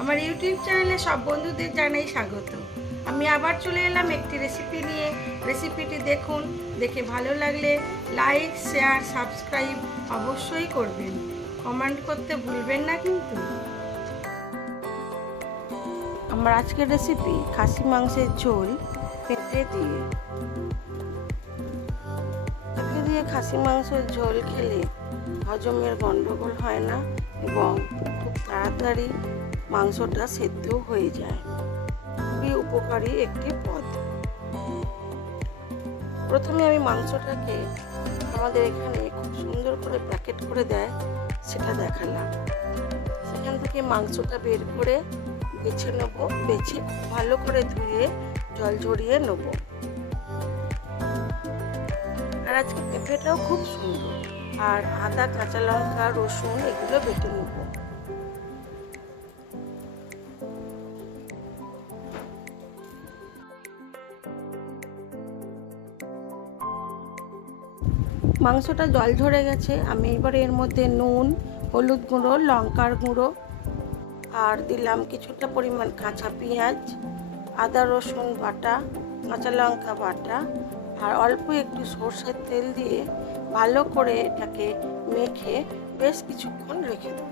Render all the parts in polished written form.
আমার ইউটিউব চ্যানেলে সব বন্ধুদের জানাই স্বাগত। আমি আবার চলে এলাম একটি রেসিপি নিয়ে। রেসিপিটি দেখুন, দেখে ভালো লাগলে লাইক, শেয়ার, সাবস্ক্রাইব অবশ্যই করবেন। কমেন্ট করতে ভুলবেন না কিন্তু। আমার আজকের রেসিপি খাসি মাংসের ঝোল পেঁপে দিয়ে। পেঁপে দিয়ে খাসি মাংসের ঝোল খেলে হজমের গন্ডগোল হয় না এবং খুব তাড়াতাড়ি মাংসটা সেদ্ধ হয়ে যায়। খুবই উপকারী একটি পদ। প্রথমে আমি মাংসটাকে আমাদের এখানে খুব সুন্দর করে প্যাকেট করে দেয় সেটা দেখালাম। সেখান থেকে মাংসটা বের করে বেছে নেব, বেছে ভালো করে ধুয়ে জল ঝরিয়ে নেব। আর আজকে পেঁপেটাও খুব সুন্দর। আর আদা, কাঁচা লঙ্কা, রসুন এগুলো বেটে নেব। মাংসটা জল ঝরে গেছে। আমি এবার এর মধ্যে নুন, হলুদ গুঁড়ো, লঙ্কার গুঁড়ো আর দিলাম কিছুটা পরিমাণ কাঁচা পেঁয়াজ, আদা রসুন বাটা, কাঁচা লঙ্কা বাটা আর অল্প একটু সর্ষের তেল দিয়ে ভালো করে এটাকে মেখে বেশ কিছুক্ষণ রেখে দেব।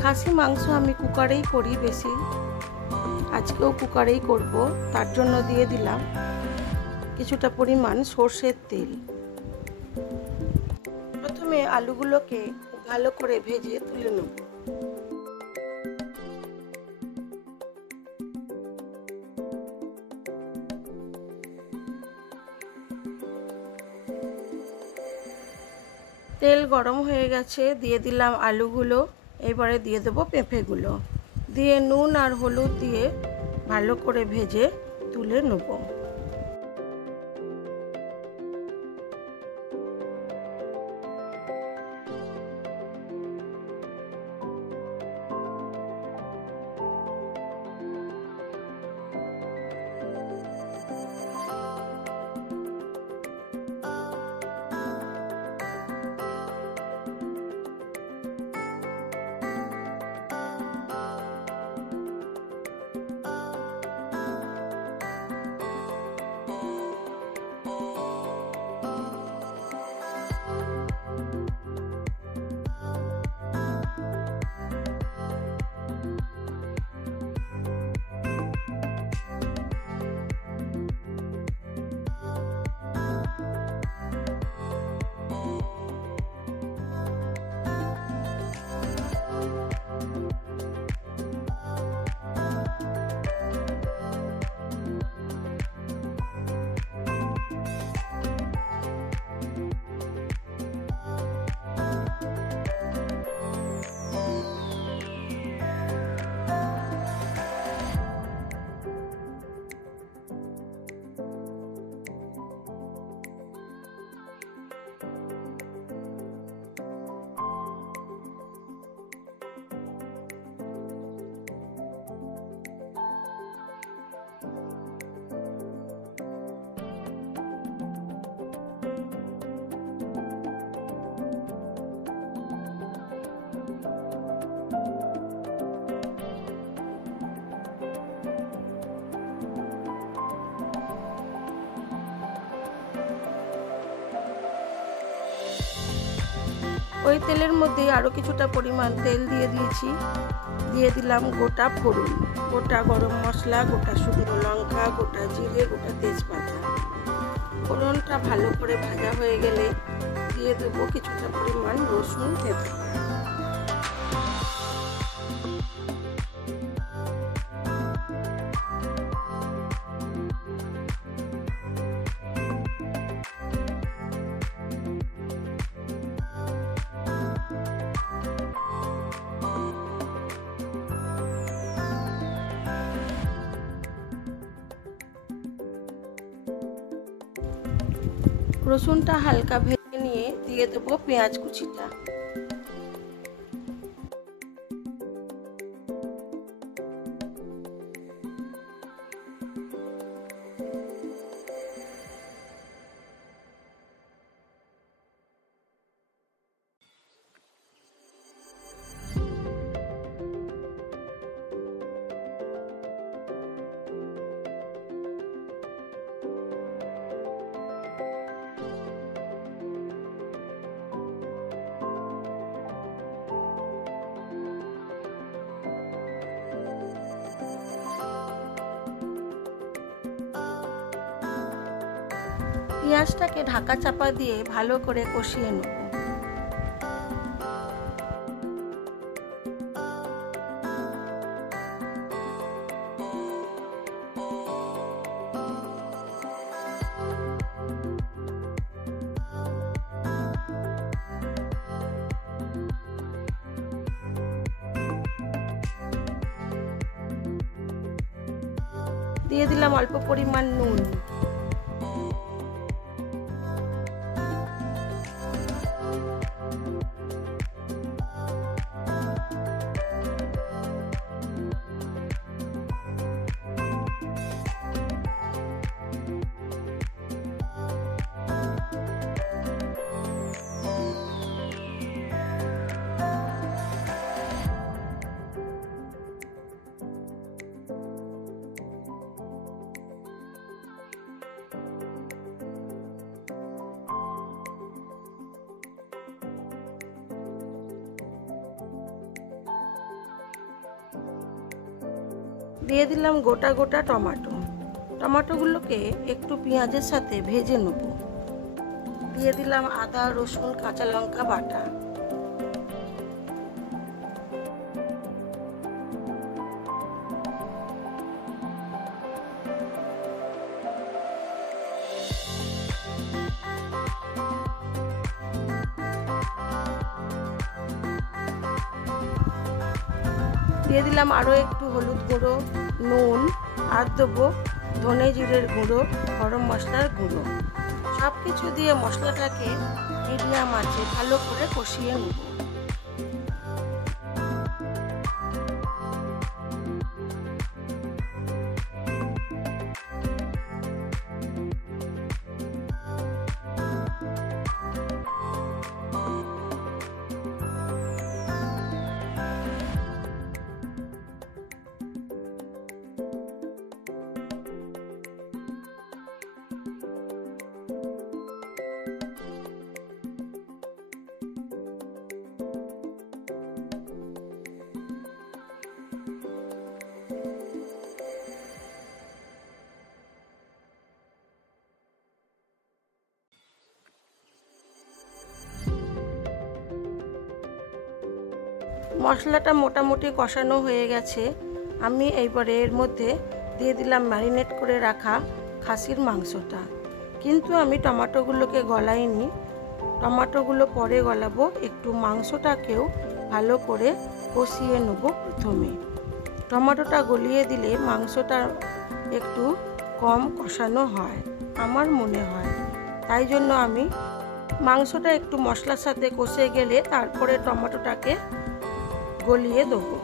খাসি মাংস আমি কুকারেই করি বেশি, আজকেও কুকারেই করব। তার জন্য দিয়ে দিলাম কিছুটা পরিমাণ সর্ষের তেল। প্রথমে আলুগুলোকে ভালো করে ভেজে তুলে নেব। তেল গরম হয়ে গেছে, দিয়ে দিলাম আলুগুলো। এবারে দিয়ে দেবো পেঁপেগুলো, দিয়ে নুন আর হলুদ দিয়ে ভালো করে ভেজে তুলে নেব। ওই তেলের মধ্যে আরও কিছুটা পরিমাণ তেল দিয়ে দিয়েছি। দিয়ে দিলাম গোটা ফোড়ন, গোটা গরম মশলা, গোটা শুকনো লঙ্কা, গোটা জিরে, গোটা তেজপাতা। ফোড়নটা ভালো করে ভাজা হয়ে গেলে দিয়ে দেবো কিছুটা পরিমাণ রসুন থেঁতো। রসুনটা হালকা ভেজে নিয়ে দিয়ে দেবো পেঁয়াজ কুচিটা। পেঁয়াজটাকে ঢাকা চাপা দিয়ে ভালো করে কষিয়ে নেব। দিয়ে দিলাম অল্প পরিমাণ নুন। দিয়ে দিলাম গোটা গোটা টমেটো। টমেটোগুলোকে একটু পেঁয়াজের সাথে ভেজে নেব। দিয়ে দিলাম আদা রসুন কাঁচা লঙ্কা বাটা। দিয়ে দিলাম আরও একটু হলুদ গুঁড়ো, নুন, আর দেবো ধনে জিরের গুঁড়ো, গরম মশলার গুঁড়ো। সব কিছু দিয়ে মশলাটাকে মিডিয়াম আঁচে ভালো করে কষিয়ে নেব। মশলাটা মোটামুটি কষানো হয়ে গেছে। আমি এইবারে এর মধ্যে দিয়ে দিলাম ম্যারিনেট করে রাখা খাসির মাংসটা। কিন্তু আমি টমেটোগুলোকে গলাইনি, টমেটোগুলো পরে গলাবো। একটু মাংসটাকেও ভালো করে কষিয়ে নেব প্রথমে। টমেটোটা গলিয়ে দিলে মাংসটা একটু কম কষানো হয় আমার মনে হয়। তাই জন্য আমি মাংসটা একটু মশলার সাথে কষে গেলে তারপরে টমেটোটাকে গলিয়ে দেবো।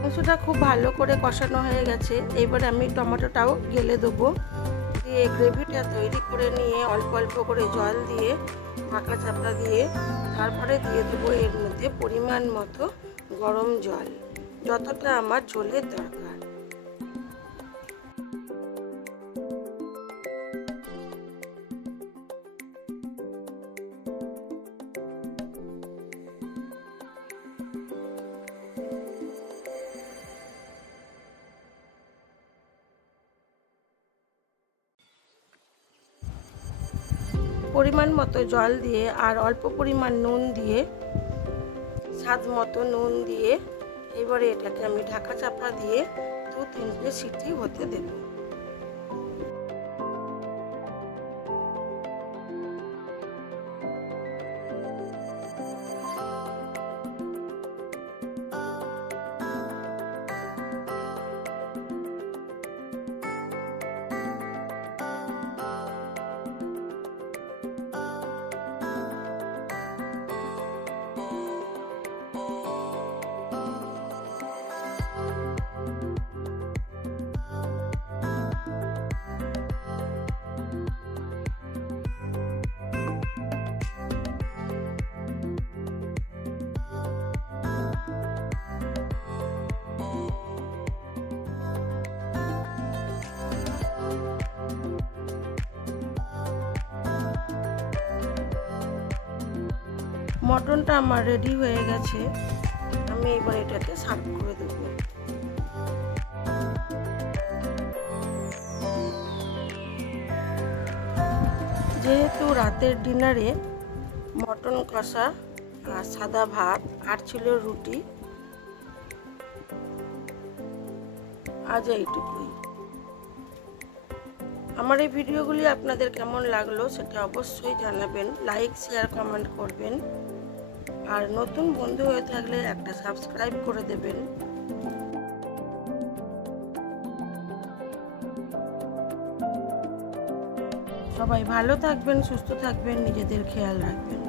মাংসটা খুব ভালো করে কষানো হয়ে গেছে। এবারে আমি টমেটোটাও গেলে দেবো, দিয়ে গ্রেভিটা তৈরি করে নিয়ে অল্প অল্প করে জল দিয়ে ঢাকা চাপা দিয়ে তারপরে দিয়ে দেবো এর মধ্যে পরিমাণ মতো গরম জল, যতটা আমার ঝোলের দরকার। পরিমাণ মতো জল দিয়ে আর অল্প পরিমাণ নুন দিয়ে, স্বাদ মতো নুন দিয়ে এবারে এটাকে আমি ঢাকা চাপা দিয়ে 2-3টে সিটি হতে দেব। মটনটা আমার রেডি হয়ে গেছে, আমি এবার এটাকে সার্ভ করে দেব। যেহেতু রাতের ডিনারে মটন কষা আর সাদা ভাত আর ছিল রুটি, আজ এইটুকুই। আমার এই ভিডিওগুলি আপনাদের কেমন লাগলো সেটা অবশ্যই জানাবেন, লাইক শেয়ার কমেন্ট করবেন, আর নতুন বন্ধু হয়ে থাকলে একটা সাবস্ক্রাইব করে দেবেন। সবাই ভালো থাকবেন, সুস্থ থাকবেন, নিজেদের খেয়াল রাখবেন।